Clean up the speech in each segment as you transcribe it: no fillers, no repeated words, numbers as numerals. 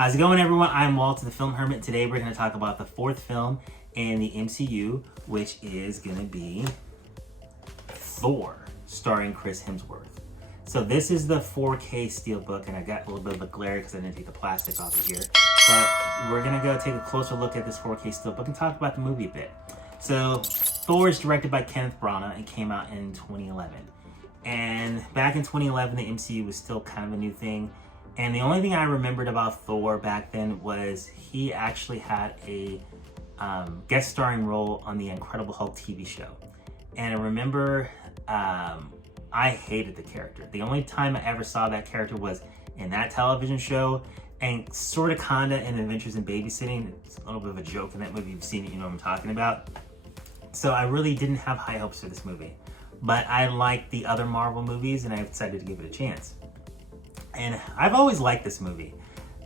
How's it going, everyone? I'm Walter, the Film Hermit. Today we're going to talk about the fourth film in the MCU, which is going to be Thor, starring Chris Hemsworth. So this is the 4K Steelbook, and I got a little bit of a glare because I didn't take the plastic off of here. But we're going to go take a closer look at this 4K Steelbook and talk about the movie a bit. So Thor is directed by Kenneth Branagh and came out in 2011. And back in 2011, the MCU was still kind of a new thing. And the only thing I remembered about Thor back then was he actually had a guest starring role on the Incredible Hulk TV show. And I remember I hated the character. The only time I ever saw that character was in that television show and sort of kinda in Adventures in Babysitting. It's a little bit of a joke in that movie. If you've seen it, you know what I'm talking about. So I really didn't have high hopes for this movie. But I liked the other Marvel movies and I decided to give it a chance. And I've always liked this movie.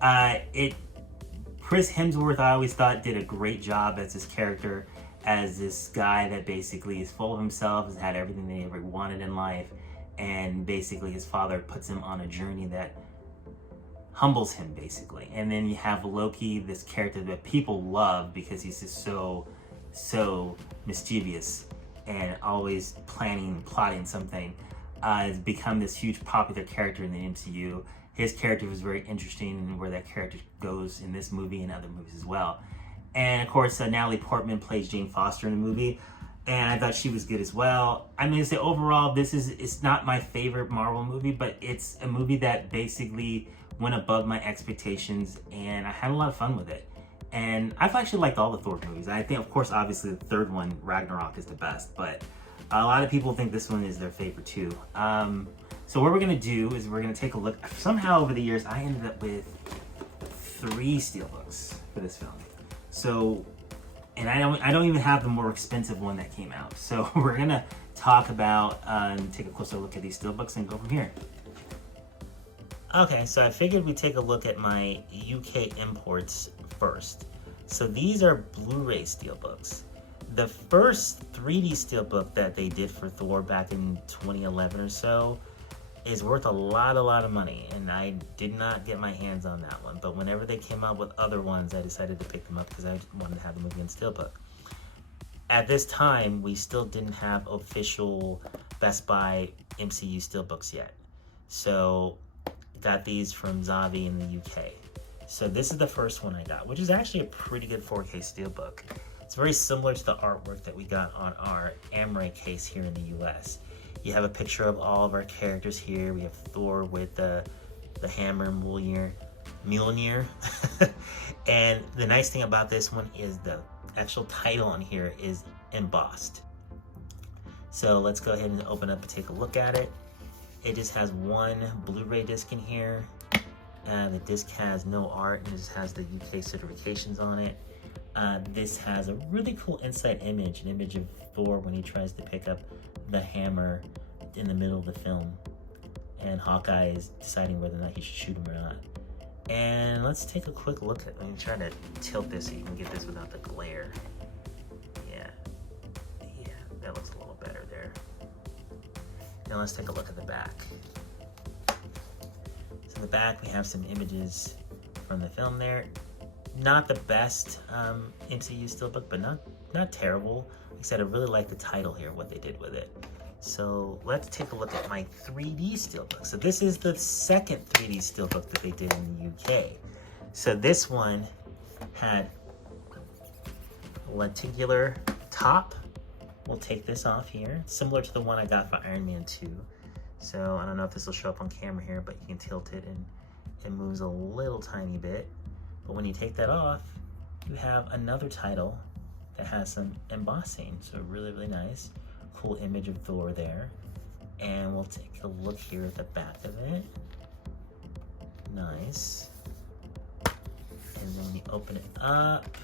Chris Hemsworth, I always thought, did a great job as this character, as this guy that basically is full of himself, has had everything that he ever wanted in life, and basically his father puts him on a journey that humbles him, basically. And then you have Loki, this character that people love because he's just so mischievous and always planning, plotting something. Has become this huge popular character in the MCU. His character was very interesting and where that character goes in this movie and other movies as well. And of course, Natalie Portman plays Jane Foster in the movie, and I thought she was good as well. I mean, to say overall, it's not my favorite Marvel movie, but it's a movie that basically went above my expectations, and I had a lot of fun with it. And I've actually liked all the Thor movies. I think, of course, obviously the third one, Ragnarok, is the best, but a lot of people think this one is their favorite too. So what we're gonna do is we're gonna take a look. Somehow over the years, I ended up with 3 Steelbooks for this film. So, and I don't even have the more expensive one that came out. So we're gonna talk about, take a closer look at these Steelbooks and go from here. Okay, so I figured we'd take a look at my UK imports first. So these are Blu-ray Steelbooks. The first 3D Steelbook that they did for Thor back in 2011 or so is worth a lot of money, and I did not get my hands on that one. But whenever they came out with other ones, I decided to pick them up because I wanted to have the movie in Steelbook. At this time, we still didn't have official Best Buy MCU Steelbooks yet. So got these from Zavi in the UK. So this is the first one I got, which is actually a pretty good 4K Steelbook. It's very similar to the artwork that we got on our Amray case here in the US. You have a picture of all of our characters here. We have Thor with the hammer, Mjolnir. And the nice thing about this one is the actual title on here is embossed. So let's go ahead and open up and take a look at it. It just has one Blu-ray disc in here. The disc has no art and it just has the UK certifications on it. This has a really cool inside image, an image of Thor when he tries to pick up the hammer in the middle of the film. And Hawkeye is deciding whether or not he should shoot him or not. And let's take a quick look at it. Let me try to tilt this so you can get this without the glare. Yeah, that looks a little better there. Now let's take a look at the back. So in the back we have some images from the film there. Not the best MCU Steelbook, but not terrible. Like I said, I really like the title here, what they did with it. So let's take a look at my 3D Steelbook. So this is the second 3D Steelbook that they did in the UK. So this one had a lenticular top. We'll take this off here, similar to the one I got for Iron Man 2. So I don't know if this will show up on camera here, but you can tilt it and it moves a little tiny bit. But when you take that off, you have another title that has some embossing. So really nice. Cool image of Thor there. And we'll take a look here at the back of it. Nice. And then when you open it up,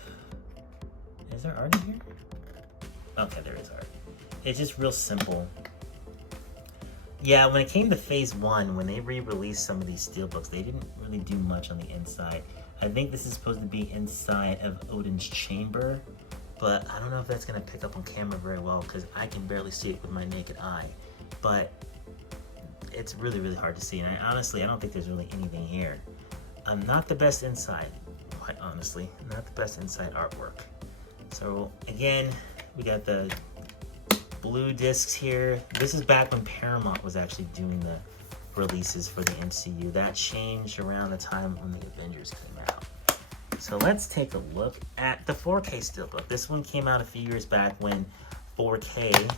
is there art in here? Okay, there is art. It's just real simple. Yeah, when it came to Phase 1, when they re-released some of these Steelbooks, they didn't really do much on the inside. I think this is supposed to be inside of Odin's chamber, but I don't know if that's going to pick up on camera very well because I can barely see it with my naked eye. But it's really hard to see, and I don't think there's really anything here. Not the best inside, quite honestly. Not the best inside artwork. So again, we got the blue discs here. This is back when Paramount was actually doing the releases for the MCU. That changed around the time when the Avengers came out. So let's take a look at the 4K Steelbook. This one came out a few years back when 4K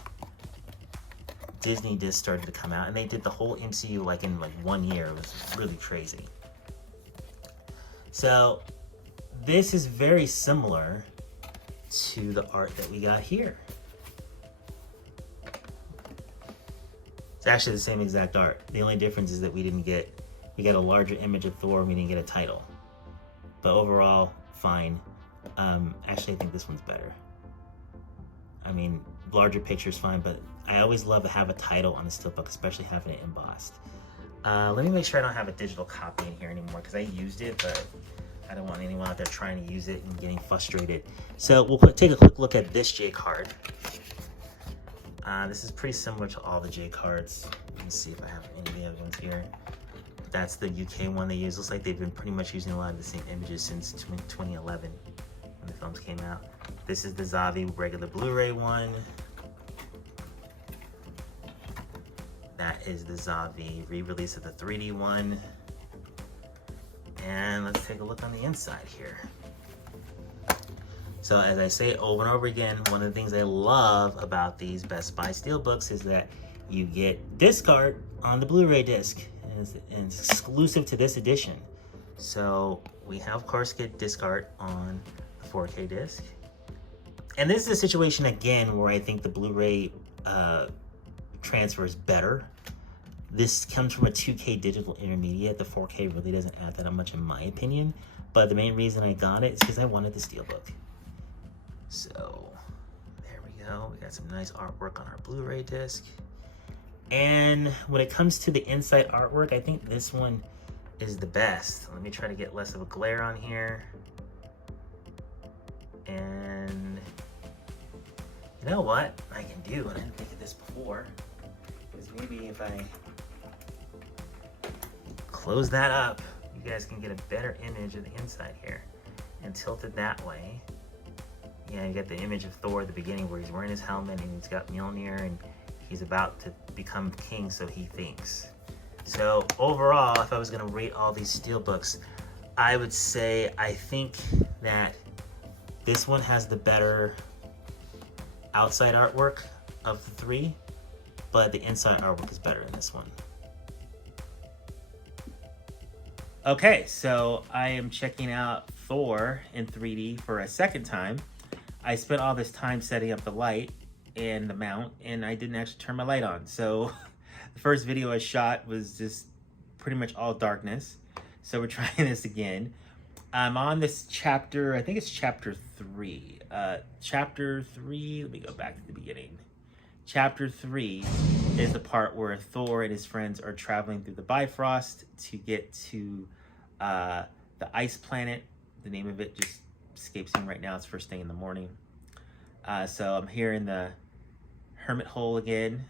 Disney discs started to come out, and they did the whole MCU like in like 1 year. It was really crazy. So this is very similar to the art that we got here. It's actually the same exact art. The only difference is that we got a larger image of Thor, we didn't get a title. But overall, fine. Actually, I think this one's better. I mean, larger picture's fine, but I always love to have a title on a steelbook, especially having it embossed. Let me make sure I don't have a digital copy in here anymore, because I used it, but I don't want anyone out there trying to use it and getting frustrated. So we'll take a quick look at this J card. This is pretty similar to all the J cards. Let me see if I have any of the other ones here. That's the UK one they use. Looks like they've been pretty much using a lot of the same images since 2011 when the films came out. This is the Zavi regular Blu-ray one. That is the Zavi re-release of the 3D one. And let's take a look on the inside here. So as I say over and over again, one of the things I love about these Best Buy Steelbooks is that you get disc art on the Blu-ray disc, and it's exclusive to this edition. So we have, of course, get disc art on the 4K disc. And this is a situation, again, where I think the Blu-ray transfer is better. This comes from a 2K digital intermediate. The 4K really doesn't add that much in my opinion. But the main reason I got it is because I wanted the Steelbook. So there we go. We got some nice artwork on our Blu-ray disc. And when it comes to the inside artwork, I think this one is the best. Let me try to get less of a glare on here. And you know what I can do, and I didn't think of this before, is maybe if I close that up, you guys can get a better image of the inside here and tilt it that way. Yeah, you get the image of Thor at the beginning where he's wearing his helmet and he's got Mjolnir and he's about to become king, so he thinks. So overall, if I was gonna rate all these steelbooks, I would say I think that this one has the better outside artwork of the three, but the inside artwork is better in this one. Okay, so I am checking out Thor in 3D for a second time. I spent all this time setting up the light and the mount, and I didn't actually turn my light on. So the first video I shot was just pretty much all darkness. So we're trying this again. I'm on this chapter, I think it's chapter 3. Chapter 3, let me go back to the beginning. Chapter 3 is the part where Thor and his friends are traveling through the Bifrost to get to the ice planet. The name of it just escapes me right now. It's first thing in the morning. So I'm here in the hermit hole again,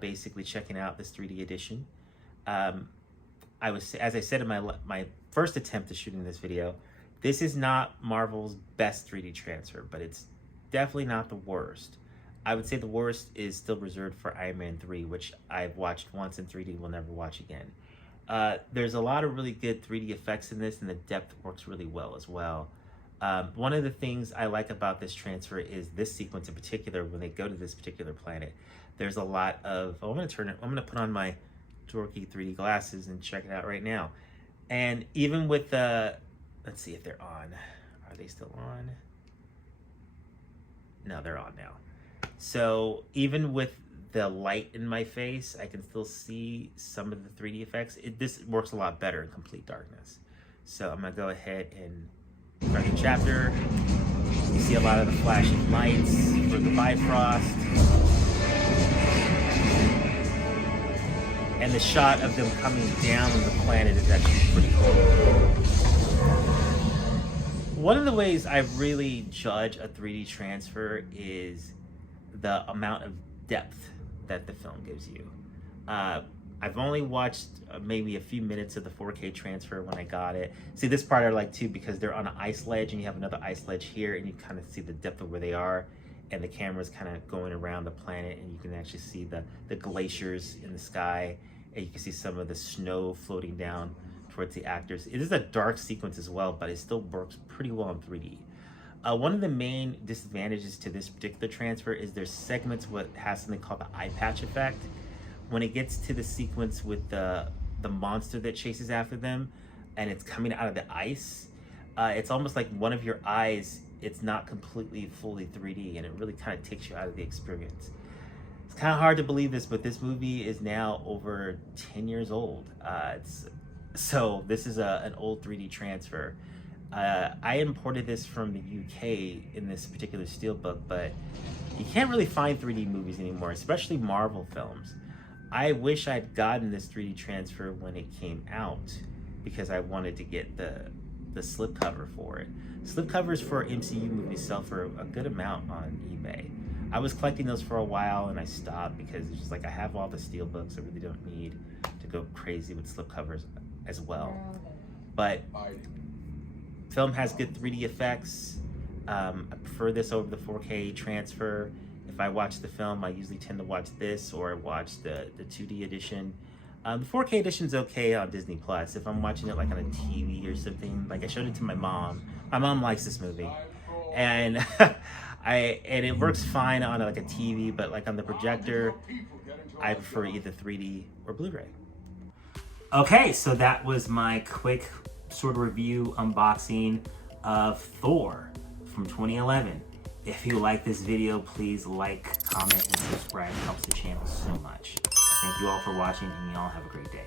basically checking out this 3D edition. I was, as I said in my first attempt at shooting this video, this is not Marvel's best 3D transfer, but it's definitely not the worst. I would say the worst is still reserved for Iron Man 3, which I've watched once in 3D, will never watch again. There's a lot of really good 3D effects in this, and the depth works really well as well. One of the things I like about this transfer is this sequence in particular. When they go to this particular planet, there's a lot of, I'm gonna put on my dorky 3D glasses and check it out right now. And even with the, let's see if they're on. Are they still on? No, they're on now. So even with the light in my face, I can still see some of the 3D effects. This works a lot better in complete darkness. So I'm gonna go ahead and start the chapter. You see a lot of the flashing lights for the Bifrost. And the shot of them coming down on the planet is actually pretty cool. One of the ways I really judge a 3D transfer is the amount of depth that the film gives you. I've only watched maybe a few minutes of the 4K transfer when I got it. See, this part I like too because they're on an ice ledge and you have another ice ledge here and you kind of see the depth of where they are, and the camera's kind of going around the planet and you can actually see the glaciers in the sky, and you can see some of the snow floating down towards the actors. It is a dark sequence as well, but it still works pretty well in 3D. One of the main disadvantages to this particular transfer is there's segments what has something called the eye patch effect. When it gets to the sequence with the monster that chases after them and it's coming out of the ice, it's almost like one of your eyes, it's not completely fully 3D, and it really kind of takes you out of the experience. It's kind of hard to believe this, but this movie is now over 10 years old. So this is an old 3D transfer. I imported this from the UK in this particular Steelbook, but you can't really find 3D movies anymore, especially Marvel films. I wish I'd gotten this 3D transfer when it came out because I wanted to get the slipcover for it. Slipcovers for MCU movies sell for a good amount on eBay. I was collecting those for a while and I stopped because it's just like I have all the Steelbooks. I really don't need to go crazy with slipcovers as well. But film has good 3D effects. I prefer this over the 4K transfer. If I watch the film, I usually tend to watch this or watch the 2D edition. The 4K edition's okay on Disney Plus. If I'm watching it like on a TV or something, like I showed it to my mom. My mom likes this movie, and and it works fine on like a TV, but like on the projector, I prefer either 3D or Blu-ray. Okay, so that was my quick sort of review unboxing of Thor from 2011. If you like this video, please like, comment, and subscribe. It helps the channel so much. Thank you all for watching, and you all have a great day.